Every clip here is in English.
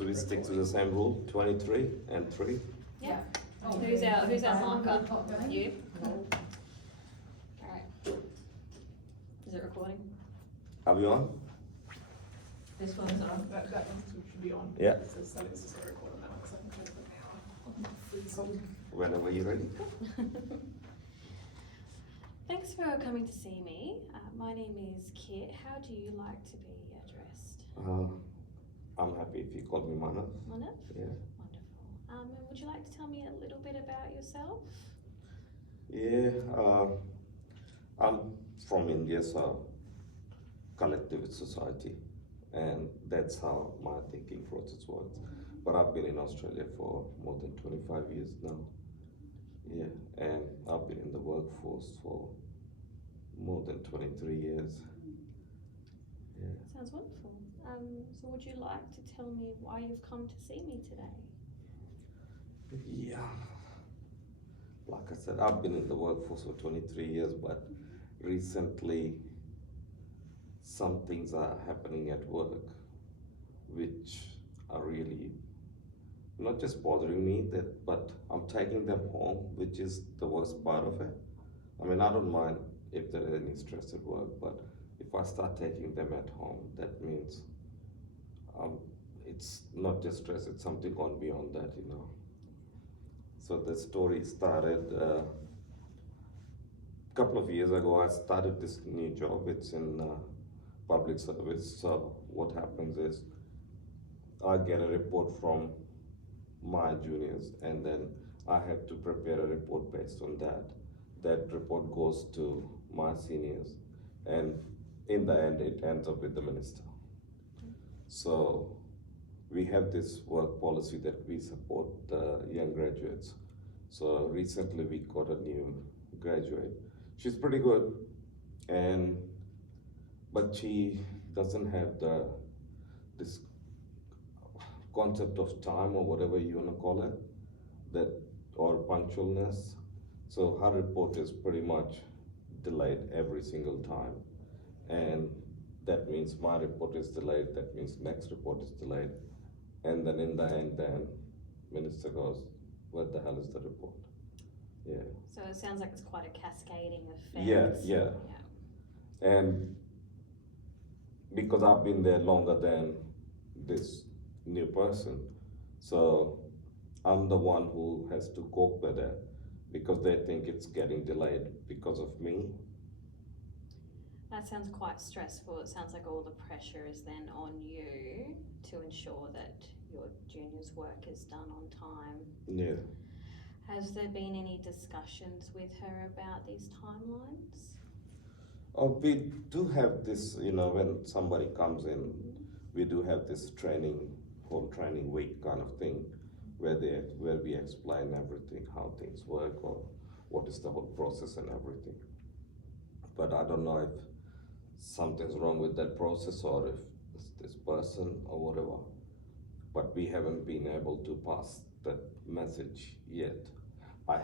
So we stick to the same rule, 23 and 3. Yeah. Who's our marker? You? Cool. Alright. Is it recording? Are we on? This one's on. That one should be on. Yeah. It says settings to record on that one, so I can close it now. Whenever you're ready. Thanks for coming to see me. My name is Kit. How do you like to be addressed? I'm happy if you call me Manav. Manav? Yeah. Wonderful. And would you like to tell me a little bit about yourself? Yeah, I'm from India, so collectivist society, and that's how my thinking process works. But I've been in Australia for more than 25 years now. Yeah, and I've been in the workforce for more than 23 years. Yeah. Sounds wonderful. So would you like to tell me why you've come to see me today? Yeah. Like I said, I've been in the workforce for 23 years, but recently some things are happening at work which are really not just bothering me, but I'm taking them home, which is the worst part of it. I mean, I don't mind if there is any stress at work, but if I start taking them at home, that means it's not just stress, it's something gone beyond that, you know. So the story started a couple of years ago. I started this new job. It's in public service. So what happens is I get a report from my juniors, and then I have to prepare a report based on that. That report goes to my seniors, and in the end, it ends up with the minister. So we have this work policy that we support the young graduates. So recently we got a new graduate. She's pretty good, but she doesn't have this concept of time or whatever you wanna call it, or punctualness. So her report is pretty much delayed every single time, and that means my report is delayed. That means next report is delayed. And then in the end, then minister goes, what the hell is the report? Yeah. So it sounds like it's quite a cascading effect. Yeah. And because I've been there longer than this new person, so I'm the one who has to cope with it because they think it's getting delayed because of me. That sounds quite stressful. It sounds like all the pressure is then on you to ensure that your junior's work is done on time. Yeah. Has there been any discussions with her about these timelines? We do have this, you know, when somebody comes in, we do have this whole training week kind of thing, where we explain everything, how things work, or what is the whole process and everything. But I don't know if something's wrong with that process or if it's this person or whatever. But we haven't been able to pass that message yet. I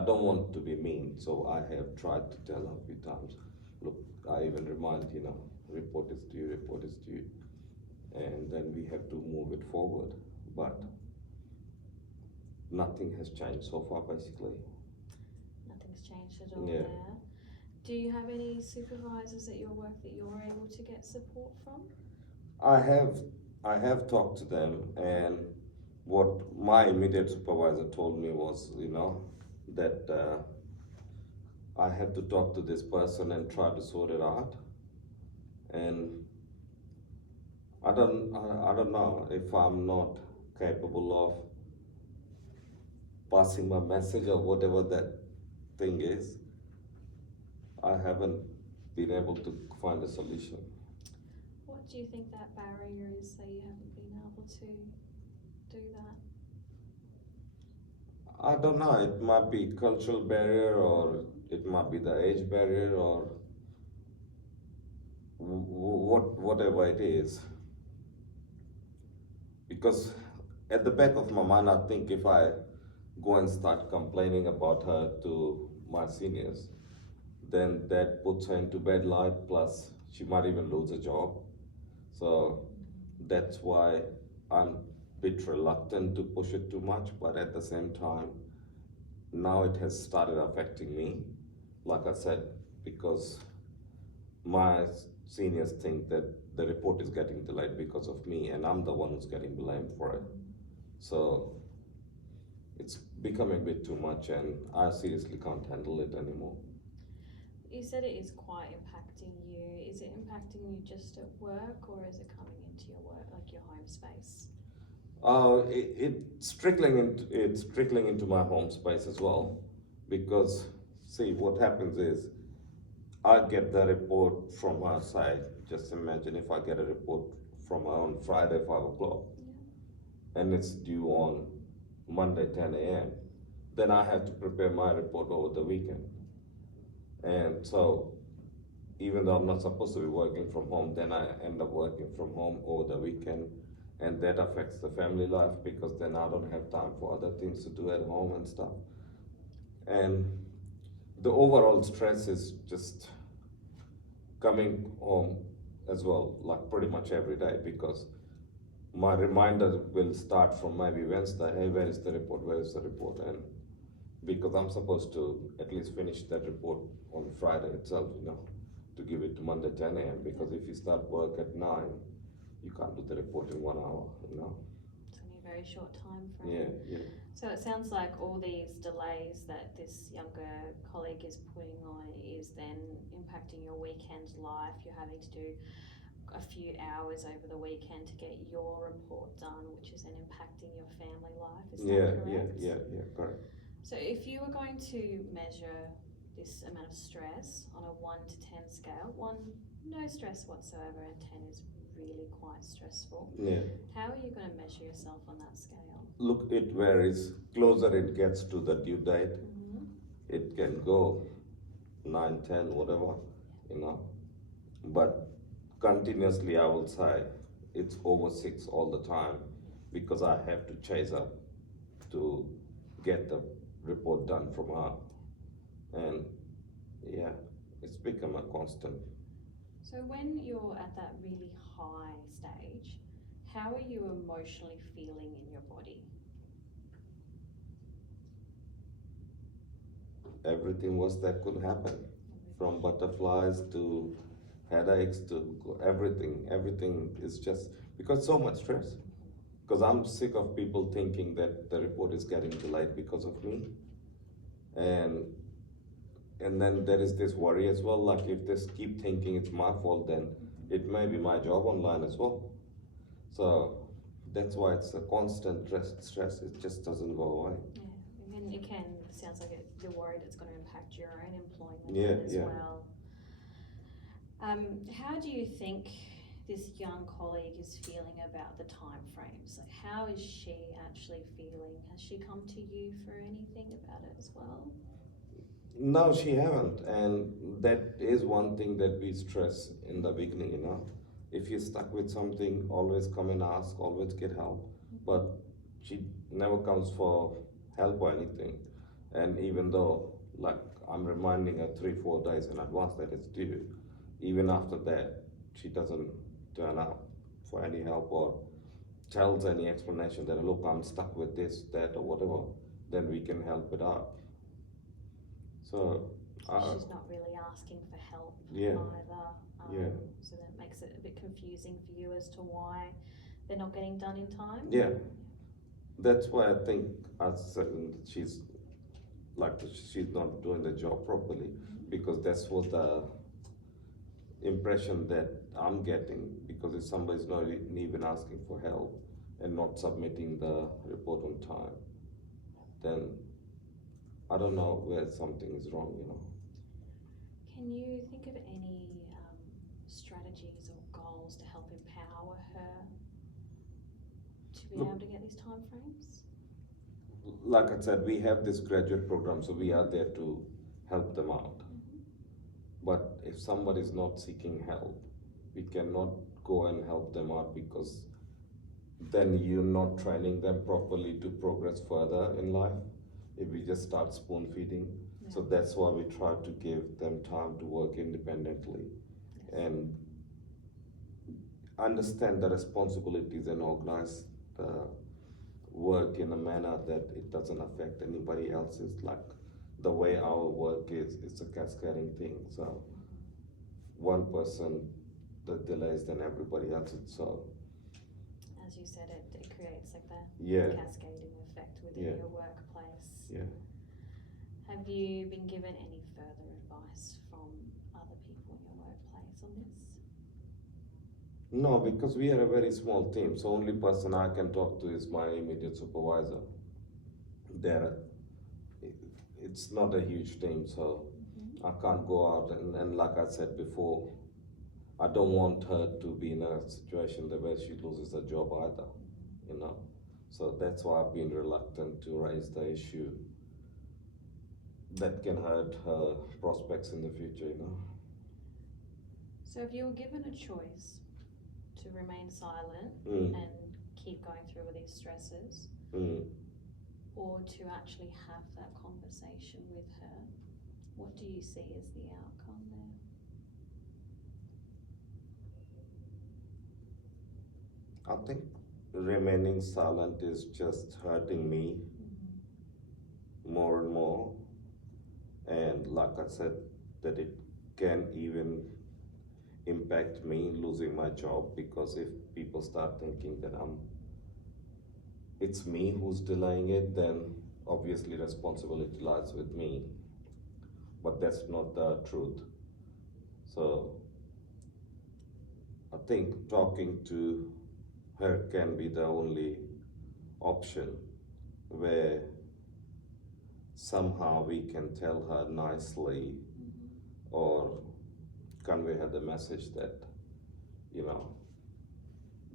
don't want to be mean, so I have tried to tell her a few times. Look, I even remind, you know, report is due, and then we have to move it forward. But nothing has changed so far, basically. Nothing's changed at all Yeah. there. Do you have any supervisors at your work that you're able to get support from? I have talked to them, and what my immediate supervisor told me was, you know, that I had to talk to this person and try to sort it out. And I don't know if I'm not capable of passing my message or whatever that thing is. I haven't been able to find a solution. What do you think that barrier is that you haven't been able to do that? I don't know, it might be cultural barrier, or it might be the age barrier, or whatever it is. Because at the back of my mind, I think if I go and start complaining about her to my seniors, then that puts her into bad light, plus she might even lose a job. So that's why I'm bit reluctant to push it too much, but at the same time, now it has started affecting me. Like I said, because my seniors think that the report is getting delayed because of me, and I'm the one who's getting blamed for it. So it's becoming a bit too much, and I seriously can't handle it anymore. You said it is quite impacting you. Is it impacting you just at work, or is it coming into your work, like your home space? It's trickling into my home space as well, because see what happens is I get the report from her side. Just imagine if I get a report from her on Friday 5 o'clock, and it's due on Monday 10 a.m. Then I have to prepare my report over the weekend, and so even though I'm not supposed to be working from home, then I end up working from home over the weekend, and that affects the family life because then I don't have time for other things to do at home and stuff. And the overall stress is just coming home as well, like pretty much every day, because my reminder will start from maybe Wednesday. Hey, where is the report? Where is the report? And because I'm supposed to at least finish that report on Friday itself, to give it to Monday 10 a.m. Because if you start work at 9, you can't do the report in 1 hour. It's only a very short time frame. Yeah. So it sounds like all these delays that this younger colleague is putting on is then impacting your weekend life. You're having to do a few hours over the weekend to get your report done, which is then impacting your family life. Is that correct? Yeah, correct. So if you were going to measure this amount of stress on a 1 to 10 scale, 1 no stress whatsoever and 10 is really quite stressful, Yeah. how are you going to measure yourself on that scale? Look, it varies. Closer it gets to the due date, Mm-hmm. it can go 9, 10, whatever. But continuously, I will say it's over 6 all the time because I have to chase up to get the report done from her. And yeah, it's become a constant. So when you're at that really high stage, how are you emotionally feeling in your body? Everything was that could happen, from butterflies to headaches to everything is just because so much stress, because I'm sick of people thinking that the report is getting delayed because of me. And and then there is this worry as well, like if they keep thinking it's my fault, then it may be my job online as well. So that's why it's a constant stress. It just doesn't go away. Yeah, and it can, sounds like you're worried it's going to impact your own employment Yeah, as yeah. well. How do you think this young colleague is feeling about the time frames? Like, how is she actually feeling? Has she come to you for anything about it as well? No, she haven't, and that is one thing that we stress in the beginning. If you're stuck with something, always come and ask, always get help. But she never comes for help or anything. And even though, like, I'm reminding her 3, 4 days in advance that it's due, even after that, she doesn't turn up for any help or tells any explanation that, look, I'm stuck with this, that, or whatever, then we can help it out. So, She's not really asking for help yeah, either. yeah. So that makes it a bit confusing for you as to why they're not getting done in time. Yeah. That's why I think she's like she's not doing the job properly, because that's what the impression that I'm getting. Because if somebody's not even asking for help and not submitting the report on time, then I don't know where something is wrong. Can you think of any strategies or goals to help empower her to be Look, able to get these time frames? like I said, we have this graduate program, so we are there to help them out. But if somebody is not seeking help, we cannot go and help them out, because then you're not training them properly to progress further in life if we just start spoon feeding. Yeah. So that's why we try to give them time to work independently and understand the responsibilities and organize the work in a manner that it doesn't affect anybody else's. Like the way our work is, it's a cascading thing. So one person that delays, then everybody else. So As you said, it creates like the yeah, cascading effect within Yeah. your workplace. yeah. Have you been given any further advice from other people in your workplace on this? No, because we are a very small team, so only person I can talk to is my immediate supervisor. There, it's not a huge team, so I can't go out and like I said before, I don't want her to be in a situation where she loses her job either, you know. So that's why I've been reluctant to raise the issue that can hurt her prospects in the future, you know. So if you were given a choice to remain silent Mm, and keep going through all these stresses, mm. or to actually have that conversation with her, what do you see as the outcome there? I think remaining silent is just hurting me more and more. And like I said, that it can even impact me losing my job, because if people start thinking that it's me who's delaying it, then obviously responsibility lies with me. But that's not the truth. So I think talking to her can be the only option where somehow we can tell her nicely or convey her the message that, you know,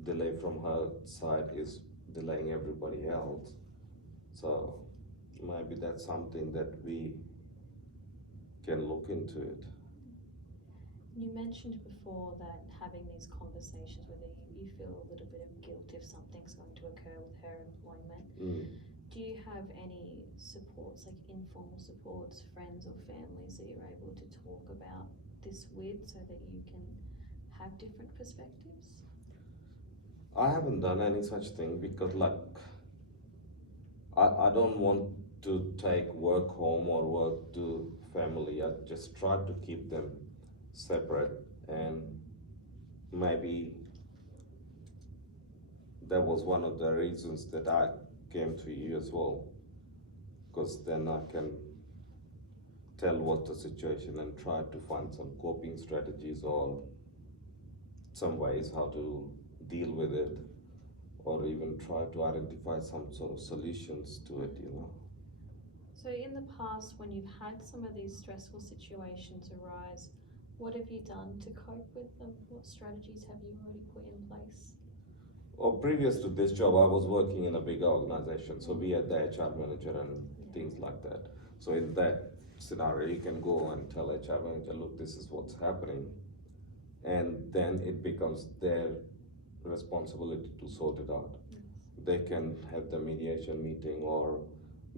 delay from her side is delaying everybody else. So maybe that's something that we can look into it. You mentioned before that having these conversations with her, you feel a little bit of guilt if something's going to occur with her employment. Mm. Do you have any supports, like informal supports, friends or families that you're able to talk about this with so that you can have different perspectives? I haven't done any such thing because, like, I don't want to take work home or work to family. I just try to keep them separate, and maybe that was one of the reasons that I came to you as well, because then I can tell what the situation and try to find some coping strategies or some ways how to deal with it, or even try to identify some sort of solutions to it, you know. So in the past, when you've had some of these stressful situations arise, what have you done to cope with them? What strategies have you already put in place? Or previous to this job, I was working in a bigger organization, so we had the HR manager and things like that. So in that scenario, you can go and tell HR manager, look, this is what's happening, and then it becomes their responsibility to sort it out. They can have the mediation meeting, or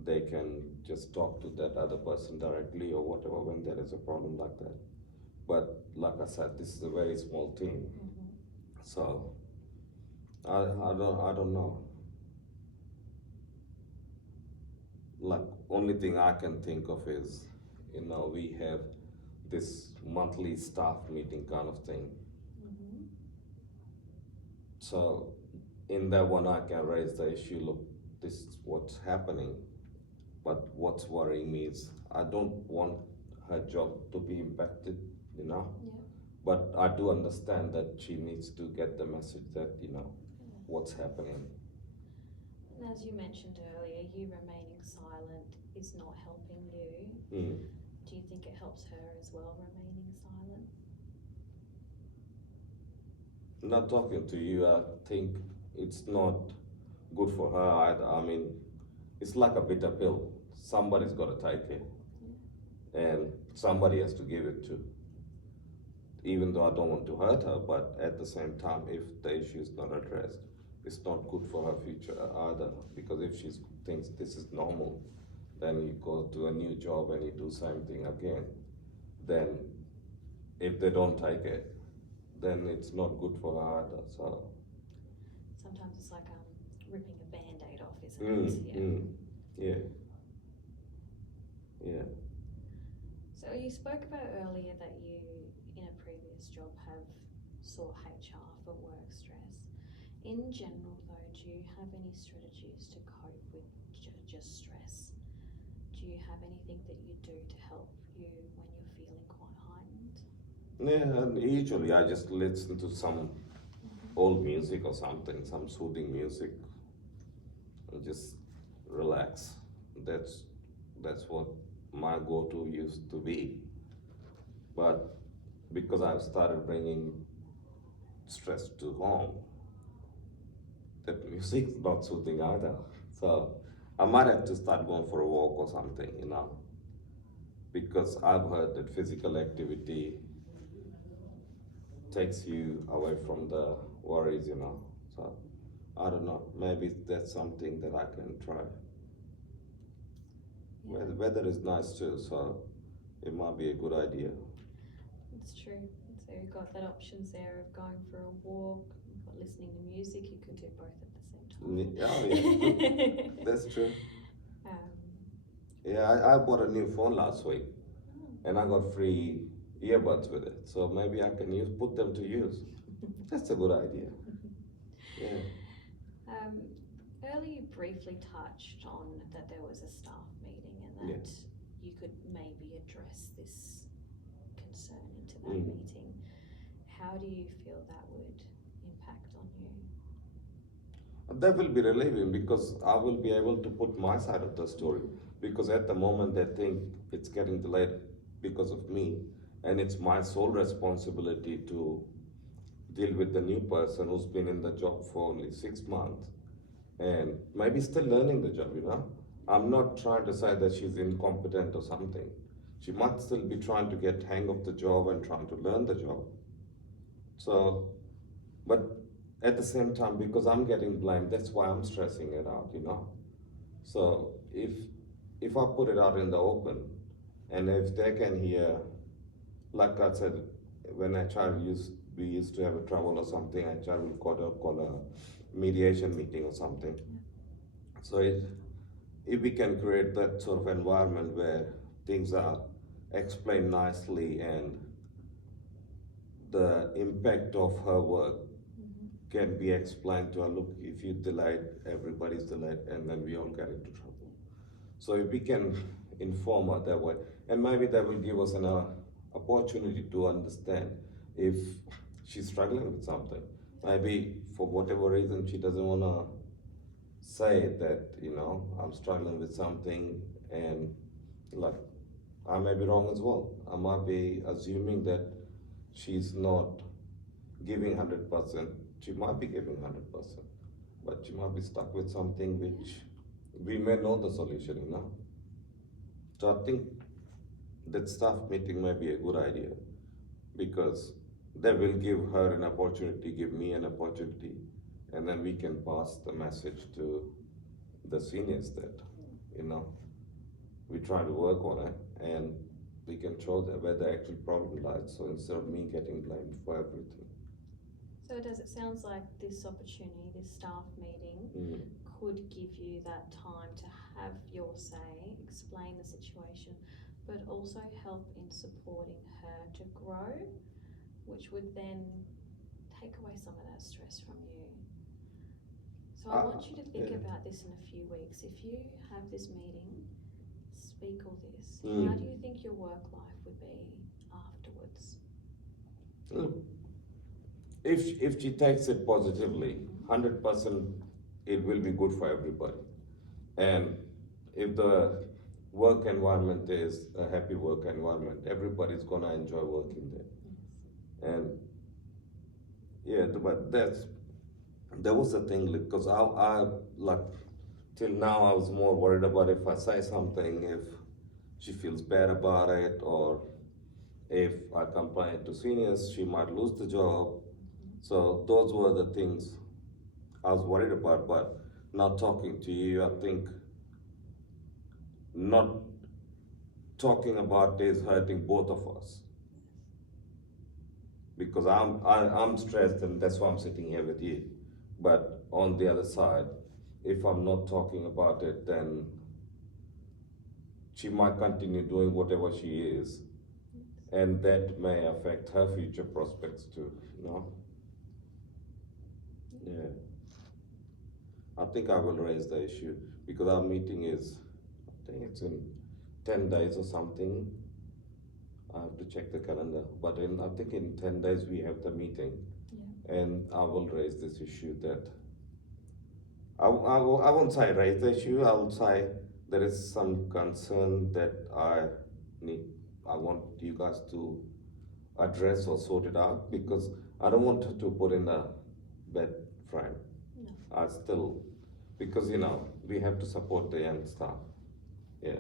they can just talk to that other person directly or whatever when there is a problem like that. But like I said, this is a very small team, so I don't know. Like, only thing I can think of is, you know, we have this monthly staff meeting kind of thing. So in that one, I can raise the issue. Look, this is what's happening. But what's worrying me is I don't want her job to be impacted, you know. Yeah. But I do understand that she needs to get the message that, you know, what's happening. And as you mentioned earlier, you remaining silent is not helping you. Mm. Do you think it helps her as well, remaining silent? Not talking to you, I think it's not good for her either. I mean, it's like a bitter pill. Somebody's got to take it, and somebody has to give it to. Even though I don't want to hurt her, but at the same time, if the issue is not addressed, it's not good for her future either. Because if she thinks this is normal, then you go to a new job and you do same thing again. Then, if they don't take it, then it's not good for her either. So Sometimes it's like ripping a band-aid off, isn't isn't it? Yeah. Yeah, yeah. So you spoke about earlier that you, in a previous job, have sought HR for work stress. In general, though, do you have any strategies to cope with just stress? Do you have anything that you do to help you when you're feeling quite heightened? Yeah, and usually I just listen to some old music or something, some soothing music, and just relax. That's that's what my go-to used to be. But because I've started bringing stress to home, that music's not soothing either. So I might have to start going for a walk or something, because I've heard that physical activity takes you away from the worries. So I don't know, maybe that's something that I can try. Yeah, Weather is nice too, so it might be a good idea. it's true. So you've got that options there of going for a walk, you've got listening to music, you could do both at the same time. Oh yeah, that's true. um, Yeah, I bought a new phone last week and I got free earbuds with it. So maybe I can put them to use. That's a good idea. Yeah. Um, earlier you briefly touched on that there was a staff meeting and that Yes. you could maybe address this concern into that Mm. meeting. How do you feel that would impact on you? That will be relieving because I will be able to put my side of the story. Because at the moment they think it's getting delayed because of me, and it's my sole responsibility to deal with the new person who's been in the job for only 6 months and maybe still learning the job. I'm not trying to say that she's incompetent or something. She might still be trying to get hang of the job and trying to learn the job. So, but at the same time, because I'm getting blamed, that's why I'm stressing it out. So if I put it out in the open, and if they can hear, like I said, when we used to have a trouble or something, HR will call a mediation meeting or something. So if we can create that sort of environment where things are explained nicely and the impact of her work can be explained to her, look, if you delayed, everybody's delayed, and then we all get into trouble. So if we can inform her that way, and maybe that will give us an opportunity to understand if she's struggling with something. Maybe for whatever reason she doesn't want to say that, I'm struggling with something, and like I may be wrong as well. I might be assuming that she's not giving 100%. She might be giving 100%, but she might be stuck with something which we may know the solution. So I think that staff meeting may be a good idea because that will give her an opportunity, give me an opportunity, and then we can pass the message to the seniors that, you know, we try to work on it and we can show them where the actual problem lies. So instead of me getting blamed for everything. So it sounds like this opportunity, this staff meeting, could give you that time to have your say, explain the situation, but also help in supporting her to grow, which would then take away some of that stress from you. So I want you to think about this in a few weeks. If you have this meeting, speak all this, how do you think your work life would be afterwards? If she takes it positively, 100% it will be good for everybody. And if the work environment is a happy work environment, everybody's gonna enjoy working there. And yeah, but that was the thing because I like till now I was more worried about if I say something, if she feels bad about it, or if I complain to seniors, she might lose the job. So those were the things I was worried about. But now talking to you, I think not talking about is hurting both of us because I'm stressed and that's why I'm sitting here with you. But on the other side, if I'm not talking about it, then she might continue doing whatever she is, and that may affect her future prospects too, you know? Yeah. I think I will raise the issue because our meeting is, I think it's in 10 days or something. I have to check the calendar, but I think in 10 days we have the meeting, Yeah. and I will raise this issue that I won't say raise the issue, I'll say there is some concern that need, I want you guys to address or sort it out because I don't want her to put in a bad frame. No. I still, because we have to support the young staff. Yeah.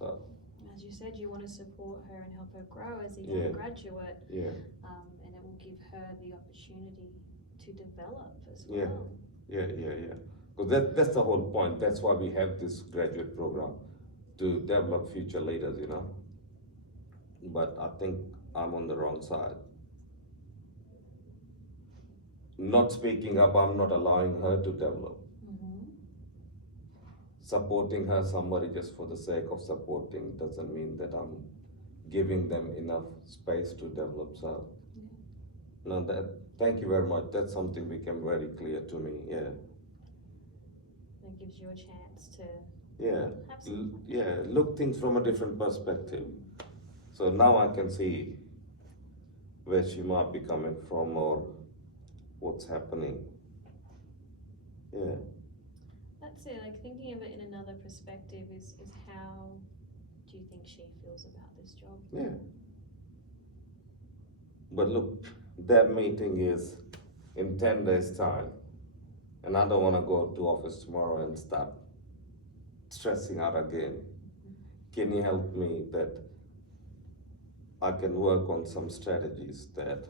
So, As you said, you want to support her and help her grow as a Yeah. young graduate, yeah, and it will give her the opportunity to develop as Yeah. well. yeah. Because that's the whole point. That's why we have this graduate program to develop future leaders. But I think I'm on the wrong side. Not speaking up, I'm not allowing her to develop. Mm-hmm. Supporting her, somebody just for the sake of supporting, doesn't mean that I'm giving them enough space to develop. So, no, thank you very much. That's something became very clear to me. Yeah, That gives you a chance to yeah, have some fun. yeah. Look things from a different perspective. So now I can see where she might be coming from or what's happening. Yeah, That's it, like thinking of it in another perspective is how do you think she feels about this job? yeah. But look, that meeting is in 10 days' time, and I don't want to go to office tomorrow and start stressing out again. Can you help me that I can work on some strategies that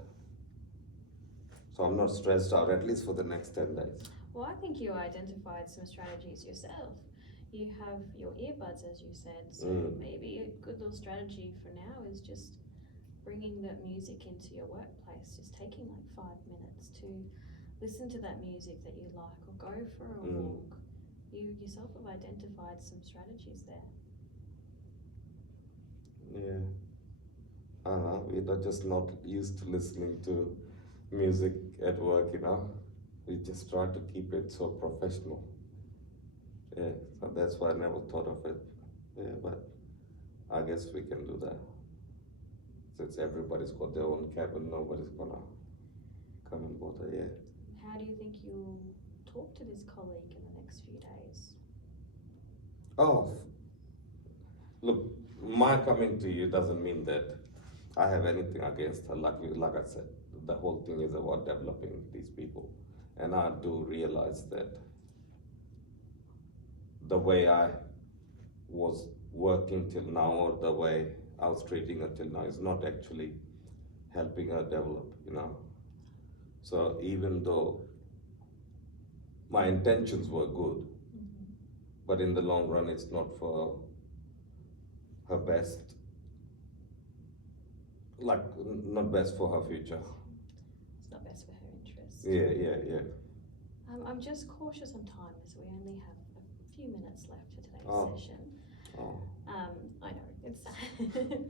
so I'm not stressed out at least for the next 10 days? Well, I think you identified some strategies yourself. You have your earbuds, as you said, so maybe a good little strategy for now is just bringing that music into your workplace, just taking like 5 minutes to listen to that music that you like or go for a walk. You yourself have identified some strategies there. Yeah. I don't know, we're just not used to listening to music at work. We just try to keep it so professional. Yeah, so that's why I never thought of it. Yeah, but I guess we can do that. Since everybody's got their own cabin, nobody's gonna come and bother, yeah. How do you think you'll talk to this colleague in the next few days? Oh, look, my coming to you doesn't mean that I have anything against her. Like I said, the whole thing is about developing these people. And I do realize that the way I was working till now or the way I was treating her till now is not actually helping her develop. So even though my intentions were good, but in the long run it's not for her best, like not best for her future. It's not best for her interests. Yeah. I'm just cautious on time as we only have a few minutes left for today's session. Oh. I know, it's sad.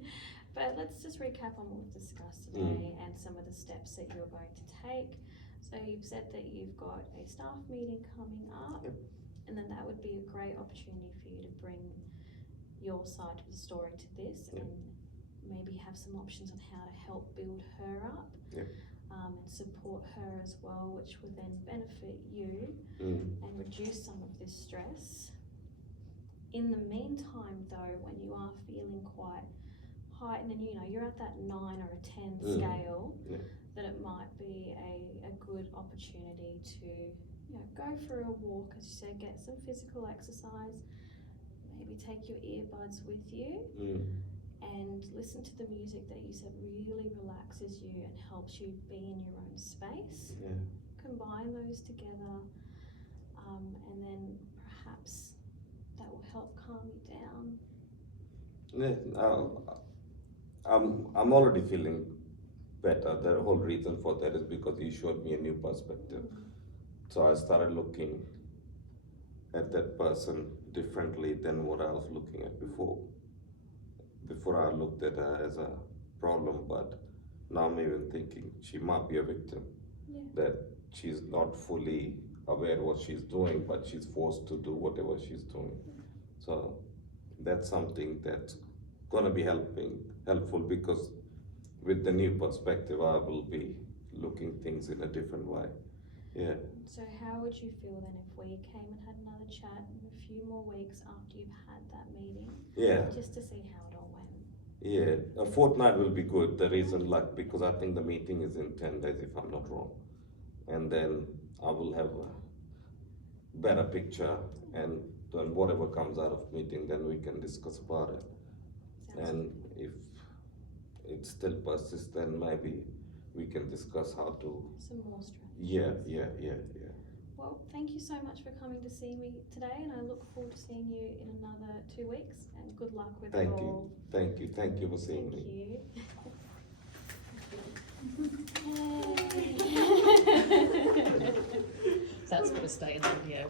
But let's just recap on what we've discussed today and some of the steps that you're going to take. So you've said that you've got a staff meeting coming up, and then that would be a great opportunity for you to bring your side of the story to this and maybe have some options on how to help build her up and support her as well, which would then benefit you and reduce some of this stress. In the meantime though, when you are feeling quite heightened and you're at that 9 or a 10 scale, that it might be a good opportunity to go for a walk, as you said, get some physical exercise, maybe take your earbuds with you and listen to the music that you said really relaxes you and helps you be in your own space. Combine those together and then perhaps that will help calm you down. I'm already feeling better. The whole reason for that is because you showed me a new perspective. So I started looking at that person differently than what I was looking at before. Before I looked at her as a problem, but now I'm even thinking she might be a victim. Yeah. That she's not fully aware what she's doing, but she's forced to do whatever she's doing. So that's something that's gonna be helpful because with the new perspective, I will be looking things in a different way. Yeah. So how would you feel then if we came and had another chat in a few more weeks after you've had that meeting, Yeah. just to see how it all went? Yeah, a fortnight will be good. The reason, like, because I think the meeting is in 10 days, if I'm not wrong. And then I will have a better picture, and then whatever comes out of meeting, then we can discuss about it. Sounds And if it still persists, then maybe we can discuss how to. some more strategies. Yeah. Well, thank you so much for coming to see me today, and I look forward to seeing you in another 2 weeks. And good luck with Thank it you. all. Thank you for seeing Thank me. you. Yay. That's got to stay in the video.